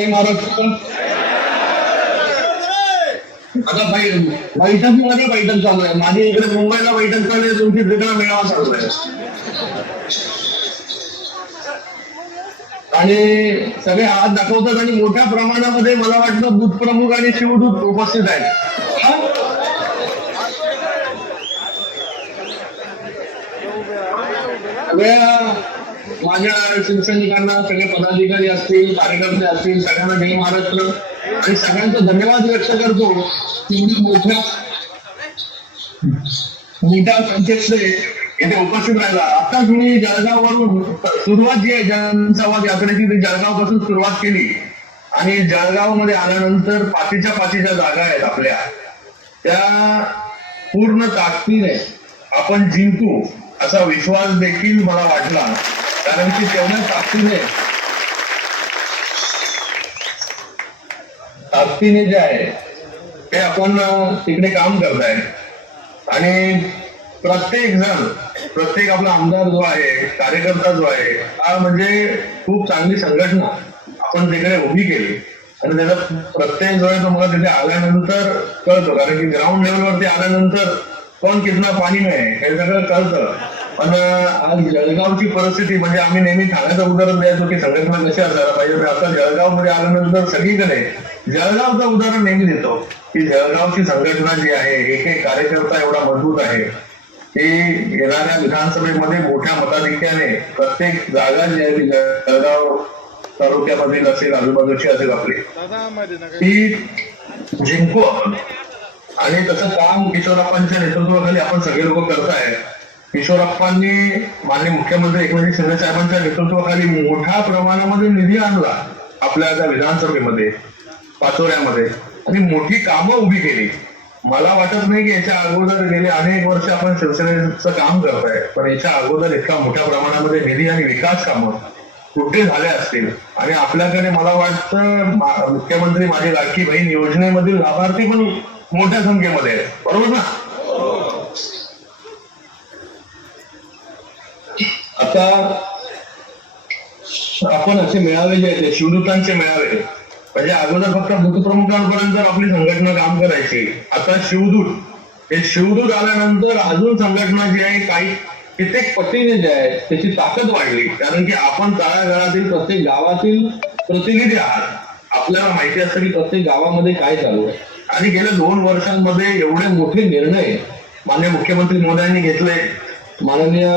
आता बैठकीमध्ये बैठक चालू आहे माझी इकडे मुंबईला बैठक चालू आहे तुमची तिकडे मेळावा चालू आहे आणि सगळे हात दाखवतात आणि मोठ्या प्रमाणामध्ये मला वाटतं दूध प्रमुख आणि शिवदूत उपस्थित आहे सगळ्या माझ्या शिवसैनिकांना सगळे पदाधिकारी असतील कार्यकर्ते असतील सगळ्यांना जय महाराष्ट्र आणि सगळ्यांचा धन्यवाद व्यक्त करतो तेवढी मोठ्या मोठ्या संख्येतले येथे उपस्थित राहिला आता जळगाववरून सुरुवात जी आहे जनसंवाद यात्रेची ती जळगाव पासून सुरुवात केली आणि जळगाव मध्ये आल्यानंतर पाठीच्या पाठीच्या जागा आहेत आपल्या त्या पूर्ण ताकदीने आपण जिंकू असा विश्वास देखील मला वाटला कारण की तेवढं ताकदीने ताकदीने जे आहे ते आपण तिकडे काम करताय आणि प्रत्येक जण प्रत्येक आपला आमदार जो आहे कार्यकर्ता जो आहे हा म्हणजे खूप चांगली संघटना आपण तिकडे उभी केली आणि त्याचा प्रत्येक जो आहे तो तिथे आल्यानंतर कळतो कारण की ग्राउंड लेवलवरती आल्यानंतर कोण कितना पाणी नाही हे सगळं कळतं पण आज जळगावची परिस्थिती म्हणजे आम्ही नेहमी ठाण्याचं उदाहरण द्यायचो की संघटना कशी असायला पाहिजे आता जळगाव मध्ये आल्यानंतर सगळीकडे जळगावचं उदाहरण नेहमी देतो की जळगावची संघटना जी आहे एक एक कार्यकर्ता एवढा मजबूत आहे की येणाऱ्या विधानसभेमध्ये मोठ्या मताधिक्याने प्रत्येक जागा जी आहे ती जळगाव तालुक्यामधील असेल आजूबाजूची असेल आपली ती जिंकू आणि तसं काम किशोरापांच्या नेतृत्वाखाली आपण सगळे लोक आहेत किशोरप्पांनी माननीय मुख्यमंत्री एकनाथ शिंदे साहेबांच्या नेतृत्वाखाली मोठ्या प्रमाणामध्ये निधी आणला आपल्या त्या विधानसभेमध्ये पाचोऱ्यामध्ये आणि मोठी कामं उभी केली मला वाटत नाही की याच्या अगोदर गेले अनेक वर्ष आपण शिवसेनेचं काम करत आहे पण याच्या अगोदर इतका मोठ्या प्रमाणामध्ये निधी आणि विकास कामं कुठे झाले असतील आणि आपल्याकडे मला वाटतं मुख्यमंत्री माझी लाडकी बहीण योजनेमधील लाभार्थी पण मोठ्या संख्येमध्ये आहेत बरोबर ना आता आपण असे मिळावे जे आहेत शिवदूतांचे मिळावे म्हणजे अगोदर फक्त भूतप्रमुखांपर्यंत आपली संघटना काम करायची आता शिवदूत हे शिवदूत आल्यानंतर अजून संघटना जी आहे काही कित्येक पटीने जे आहे त्याची ताकद वाढली कारण की आपण तळागाळातील प्रत्येक गावातील प्रतिनिधी आहात आपल्याला माहिती असतं की प्रत्येक गावामध्ये काय चालू आहे आणि गेल्या दोन वर्षांमध्ये एवढे मोठे निर्णय माननीय मुख्यमंत्री मोदयांनी घेतले माननीय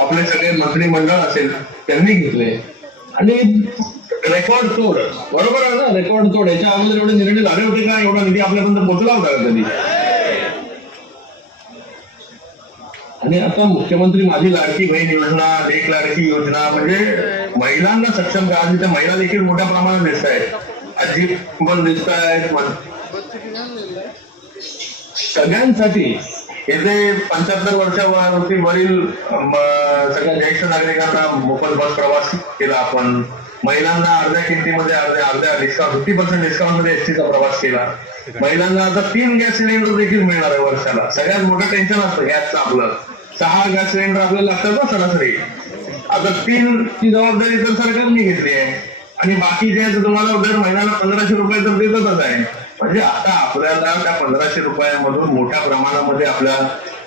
आपले सगळे मंत्री मंडळ असेल त्यांनी घेतले आणि रेकॉर्ड तोड बरोबर आहे ना रेकॉर्ड तोड याच्या अगोदर एवढे निर्णय झाले होते का एवढा निधी आपल्यापर्यंत पोहोचला होता का कधी आणि आता मुख्यमंत्री माझी लाडकी बहीण योजना एक लाडकी योजना म्हणजे महिलांना सक्षम करा त्या महिला देखील मोठ्या प्रमाणात दिसत आहेत आजी पण दिसत आहेत सगळ्यांसाठी येथे पंच्याहत्तर वर्षावरती वरील सगळ्या ज्येष्ठ नागरिकांना मोफत बस प्रवास केला आपण महिलांना अर्ध्या किमतीमध्ये अर्ध्या अर्ध्या डिस्काउंट फिफ्टी पर्सेंट डिस्काउंट मध्ये एसटीचा प्रवास केला महिलांना आता तीन गॅस सिलेंडर देखील मिळणार आहे वर्षाला सगळ्यात मोठं टेन्शन असतं गॅसचं आपलं सहा गॅस सिलेंडर आपल्याला लागतात ना सरासरी आता तीन ची जबाबदारी तर सरकारने घेतली आहे आणि बाकी जे आहे तुम्हाला दर महिन्याला पंधराशे रुपये तर देतच आहे म्हणजे आता आपल्याला त्या पंधराशे रुपयामधून मोठ्या प्रमाणामध्ये आपल्या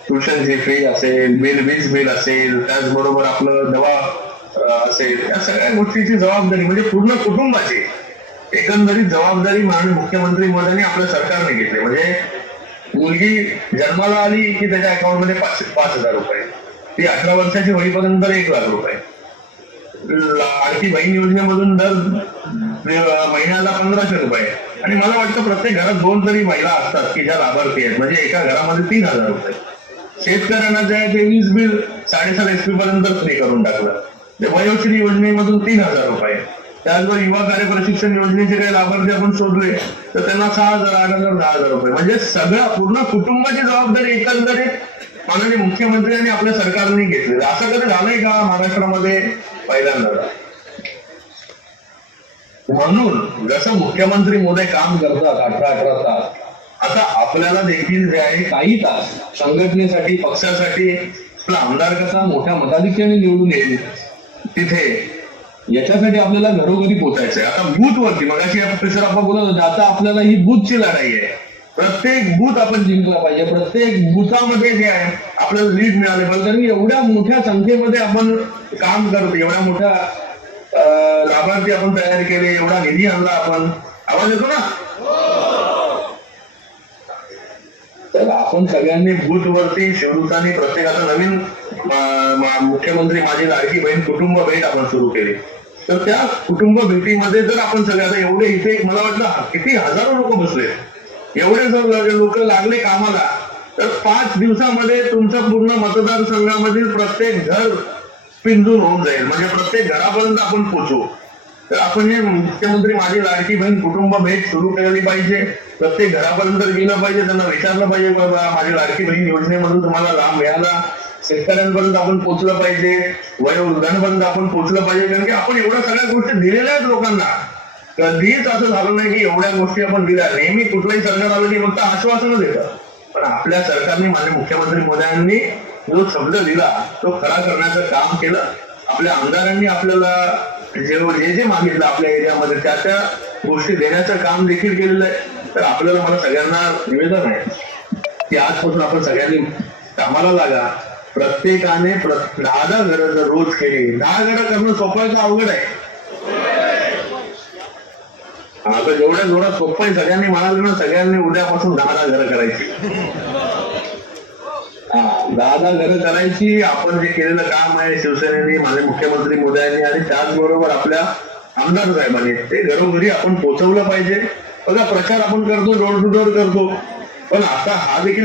ट्युशन ट्युशनची फी असेल बिल वीज बिल असेल त्याचबरोबर आपलं दवा असेल या सगळ्या गोष्टीची जबाबदारी म्हणजे पूर्ण कुटुंबाची एकंदरीत जबाबदारी माननीय मुख्यमंत्री महोदयांनी आपल्या सरकारने घेतली म्हणजे मुलगी जन्माला आली की त्याच्या अकाउंटमध्ये पाच पाच हजार रुपये ती अठरा वर्षाची होईपर्यंत एक लाख रुपये आणखी बहीण योजनेमधून दर महिन्याला पंधराशे रुपये आणि मला वाटतं प्रत्येक घरात दोन तरी महिला असतात की ज्या लाभार्थी आहेत म्हणजे एका घरामध्ये तीन हजार रुपये शेतकऱ्यांना जे आहे ते वीज बिल साडेसात एस पर्यंत फ्री करून टाकलं ते वयोश्री योजनेमधून तीन हजार रुपये त्याचबरोबर युवा कार्य प्रशिक्षण योजनेचे काही लाभार्थी आपण शोधले तर त्यांना सहा हजार आठ हजार दहा हजार रुपये म्हणजे सगळ्या पूर्ण कुटुंबाची जबाबदारी एकंदरीत माननीय मुख्यमंत्री आणि आपल्या सरकारने घेतली असं कधी झालंय का महाराष्ट्रामध्ये पहिल्यांदा म्हणून जसं मुख्यमंत्री मोदय काम करतात अठरा अठरा तास आता आपल्याला देखील जे आहे काही तास संघटनेसाठी पक्षासाठी आपला आमदार कसा मोठ्या मताधिक्याने निवडून येईल तिथे याच्यासाठी आपल्याला घरोघरी पोचायचंय आहे आता बूथवरती मग अशी प्रेशर आपण बोलत होता आता आपल्याला ही बूथची लढाई आहे प्रत्येक बूथ आपण जिंकला पाहिजे प्रत्येक बुथामध्ये जे आहे आपल्याला लीड मिळाले पाहिजे कारण एवढ्या मोठ्या संख्येमध्ये आपण काम करतो एवढ्या मोठ्या लाभार्थी आपण तयार केले एवढा निधी आणला आपण आवाज येतो ना तर आपण सगळ्यांनी बूथवरती शिवदूतांनी प्रत्येकाचा नवीन मुख्यमंत्री माझी लाडकी बहीण कुटुंब भेट आपण सुरू केली तर त्या कुटुंब भेटीमध्ये जर आपण सगळे आता एवढे इथे मला वाटलं किती हजारो लोक बसले एवढे जर लोक लागले कामाला तर पाच दिवसामध्ये तुमचा पूर्ण मतदारसंघामधील प्रत्येक घर पिंजून होऊन जाईल म्हणजे प्रत्येक घरापर्यंत आपण पोचू तर आपण हे मुख्यमंत्री माझी लाडकी बहीण कुटुंब भेट सुरू केली पाहिजे प्रत्येक घरापर्यंत गेलं पाहिजे त्यांना विचारलं पाहिजे बाबा माझी लाडकी बहीण योजनेमधून तुम्हाला लाभ मिळाला शेतकऱ्यांपर्यंत आपण पोचलं पाहिजे वयोवृद्धांपर्यंत आपण पोचलं पाहिजे कारण की आपण एवढ्या सगळ्या गोष्टी दिलेल्या आहेत लोकांना कधीच असं झालं नाही की एवढ्या गोष्टी आपण दिल्या नेहमी कुठलंही सरकार आलं की फक्त आश्वासन देतात पण आपल्या सरकारने माझ्या मुख्यमंत्री मोदयांनी जो शब्द दिला तो खरा करण्याचं काम केलं आपल्या आमदारांनी आपल्याला जे जे जे मागितलं आपल्या एरियामध्ये त्या त्या गोष्टी देण्याचं काम देखील केलेलं आहे तर आपल्याला मला सगळ्यांना निवेदन आहे की आजपासून आपण सगळ्यांनी कामाला लागा प्रत्येकाने दहा दहा घरं जर रोज केली दहा घरं करणं सोपायचं अवघड आहे आता जेवढ्या जोडा सोपं सगळ्यांनी म्हणाल ना सगळ्यांनी उद्यापासून दहा दहा घरं करायची दहा दहा घरं करायची आपण जे केलेलं काम आहे शिवसेनेने माझ्या मुख्यमंत्री मोदयांनी आणि त्याचबरोबर आपल्या आमदार साहेबांनी ते घरोघरी आपण पोहोचवलं पाहिजे बघा प्रचार आपण करतो डोर टू डोर करतो पण आता हा देखील